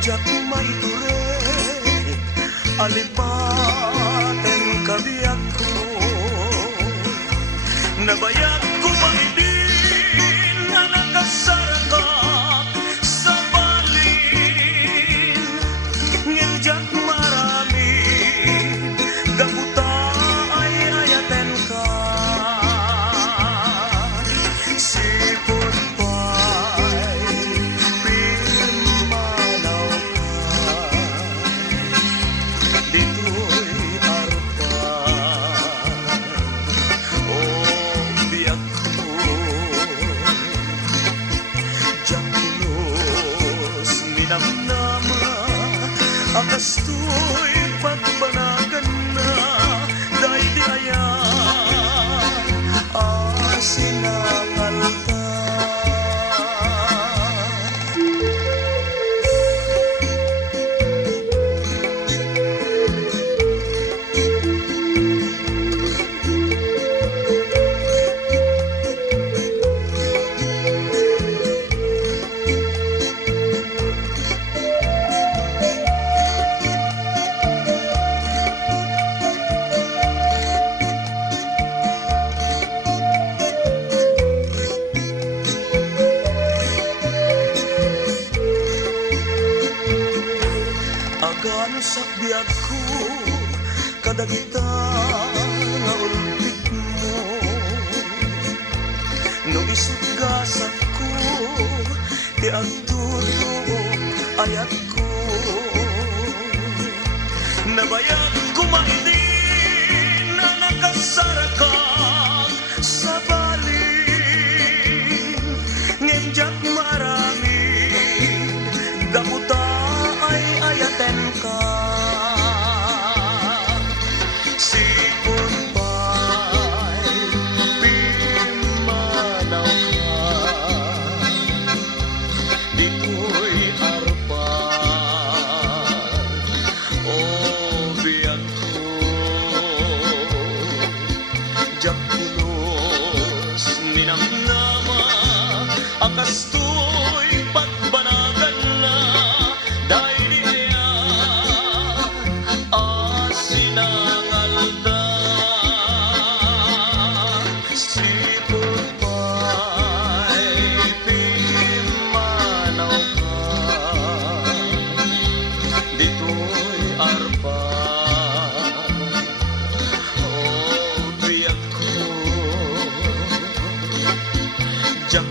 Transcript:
Jak maituret alipaten kabiyak ko nabayag ko pangidin na nakasarap sa balin ngel jak marami gabuta ay ayaten ka sipot pa'y pimanaw ka dito'y arpan o biyak ko jakulos minamnama akas to'y pagbanagan na dahil di ayan asinangalta agano sa biyag ko kadagita nga ulpit mo no isugasat ko ti agturo ayat ko nabayag ko maidin na nakasarakak sa balin ngenjak marami gabuta ay ayaten ka sipon pa'y pimanaw ka dito'y arpan o biyak ko jakulos minamnama akas to'y pagbanagan na dahil di ayan asinangalda sipot pa'y pimanaw ka dito'y arpan o biyak ko jak